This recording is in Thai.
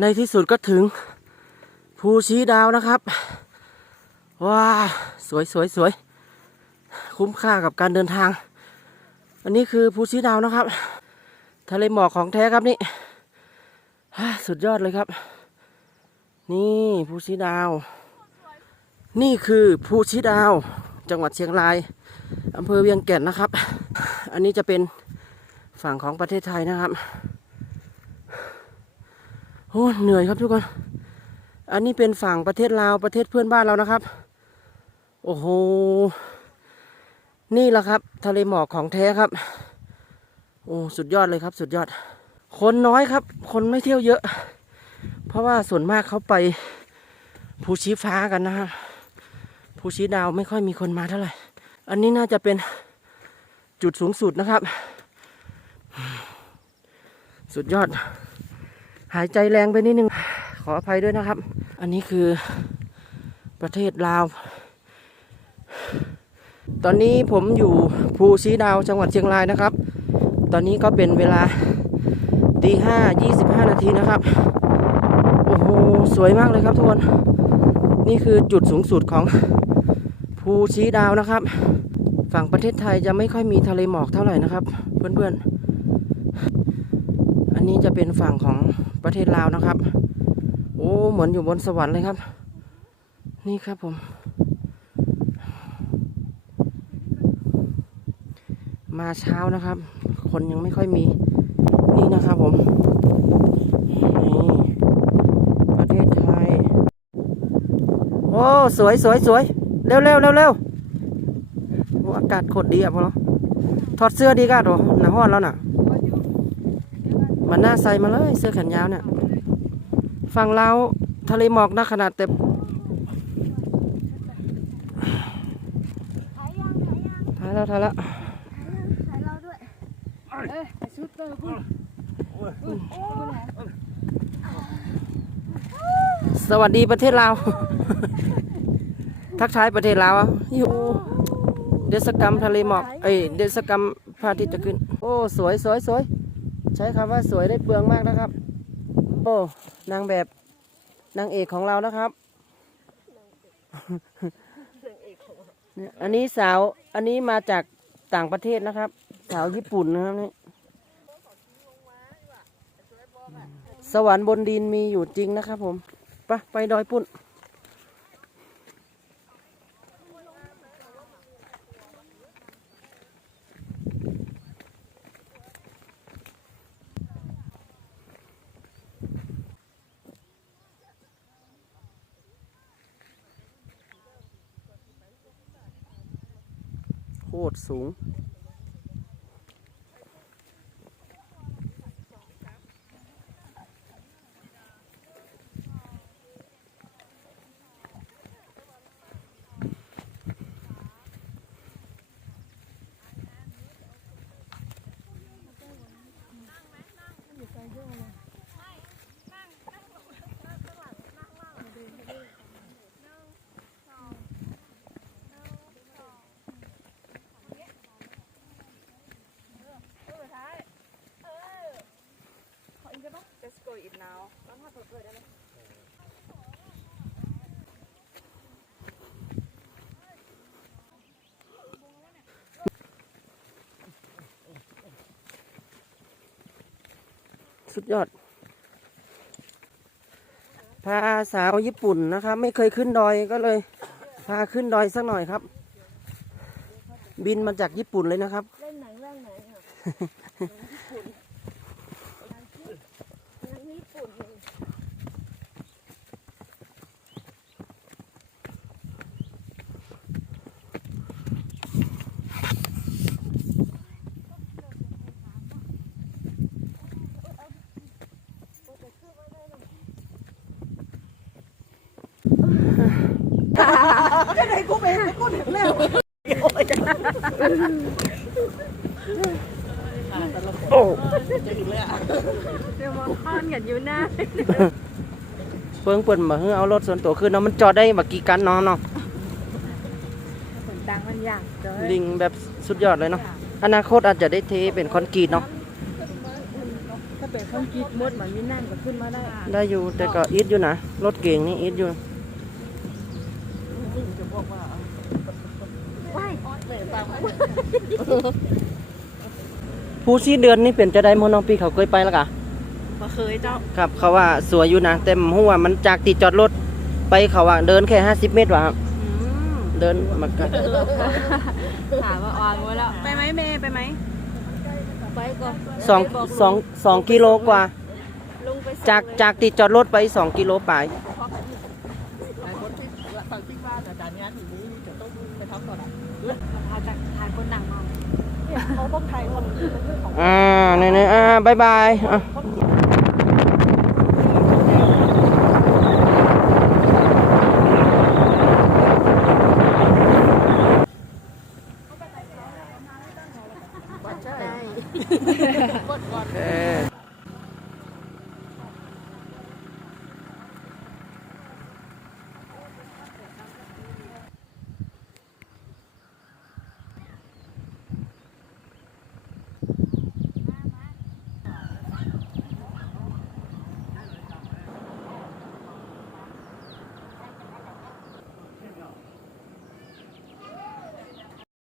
ในที่สุดก็ถึงภูชีดาวนะครับ ว้าสวยสวยสวยคุ้มค่ากับการเดินทาง อันนี้คือภูชีดาวนะครับ ทะเลหมอกของแท้ครับนี่สุดยอดเลยครับ นี่ภูชีดาว นี่คือภูชีดาว จังหวัดเชียงรายอำเภอเวียงแก่นนะครับ อันนี้จะเป็นฝั่งของประเทศไทยนะครับ อ้เหนื่อยครับทุกคน อันนี้เป็นฝั่งประเทศลาวประเทศเพื่อนบ้านเรานะครับ โอ้โห นี่แหละครับ ทะเลหมอกของแท้ครับ โอ้สุดยอดเลยครับ สุดยอด คนน้อยครับ คนไม่เที่ยวเยอะ เพราะว่าส่วนมากเขาไปภูชีฟ้ากันนะครับภูชีดาวไม่ค่อยมีคนมาเท่าไหร่ อันนี้น่าจะเป็นจุดสูงสุดนะครับ สุดยอด หายใจแรงไปนิดนึง ขออภัยด้วยนะครับ อันนี้คือประเทศลาว ตอนนี้ผมอยู่ภูชีดาวจังหวัดเชียงรายนะครับ ตอนนี้ก็เป็นเวลาตีห้ายี่สิบห้านาทีนะครับ โอ้โห สวยมากเลยครับทุกคน นี่คือจุดสูงสุดของภูชีดาวนะครับ ฝั่งประเทศไทยจะไม่ค่อยมีทะเลหมอกเท่าไหร่นะครับ เพื่อนๆอั นี้จะเป็นฝั่งของประเทศลาวนะครับ โอ้เหมือนอยู่บนสวรรค์เลยครับ นี่ครับผม มาเช้านะครับ คนยังไม่ค่อยมี นี่นะครับผมประเทศไทย โอ้ สวยสวยสวยเร็วเร็วเร็วเร็วอากาศโคตรดีอะพอเนาะถอดเสื้อดีกันโอ้หนาห้อนแล้วน่ะ มันน่าใส่มาเลยเสื้อแขนยาวเนี่ยฝั่งเราทะเลหมอกนะขนาดแต่ถ่ายยังถ่ายยังถ่ายแล้วถ่ายแล้วถ่ายเราด้วยเอ้ยชุดเลยพุ่นพุ่นไหนสวัสดีประเทศลาว ทักทายประเทศลาวอยู่เดชกรรมทะเลหมอก เอ้ย เดชกรรมพระอาทิตย์จะขึ้น โอ้ สวยสวยสวย ใช้คำว่าสวยได้เปลืองมากนะครับ โอ้นางแบบนางเอกของเรานะครับเนี่ยอันนี้สาวอันนี้มาจากต่างประเทศนะครับ สาวญี่ปุ่นนะครับนี่สวรรค์บนดินมีอยู่จริงนะครับผม ไปไปดอยปุ่น ตรสูง Let's go eat now แล้วถ้าเปิดได้ไหม สุดยอด พาสาวญี่ปุ่นนะครับไม่เคยขึ้นดอยก็เลย พาขึ้นดอยสักหน่อยครับ บินมาจากญี่ปุ่นเลยนะครับเล่นหนังเรื่องไหนอะหนังญี่ปุ่น หนังญี่ปุ่นโอ้เดี๋ยวมาค้อนกันอยู่หน้าเพิ่งเปิดมาเฮือเอารถส่วนตัวขึ้นเนาะมันจอดได้บักกี่กันเนาะเนาะผลตังมันอยากเจอลิงแบบสุดยอดเลยเนาะอนาคตอาจจะได้เทเป็นคอนกรีตเนาะเาเป็นคอนกรีตมดมันมีนั่งก็ขึ้นมาได้ ได้อยู่แต่ก็อิดอยู่นะรถเก่งนี่อิดอยู่ ว้าย ภูชีเดือนนี่เป็นจะได้มอน้องปีเขาเคยไปแล้วกะบ่เคยเจ้า ครับเขาว่าสวยอยู่นะแต่ผมหัวามันจากติดจอดรถไปเขาว่าเดินแค่ห้าสิบเมตรว่ะครับอืมเดินมากันถามว่าออนไว้แล้วไปไหมเมย์ไปไหมไปก่อนสองสองสองกิโลกว่าลงไปส่งจากเลยจากติดจอดรถไปสองกิโลไป พาจากถ่ายคนดังมาเขาต้องถ่ายคนของอ่าเนี่ยๆอ่าบายบายอะ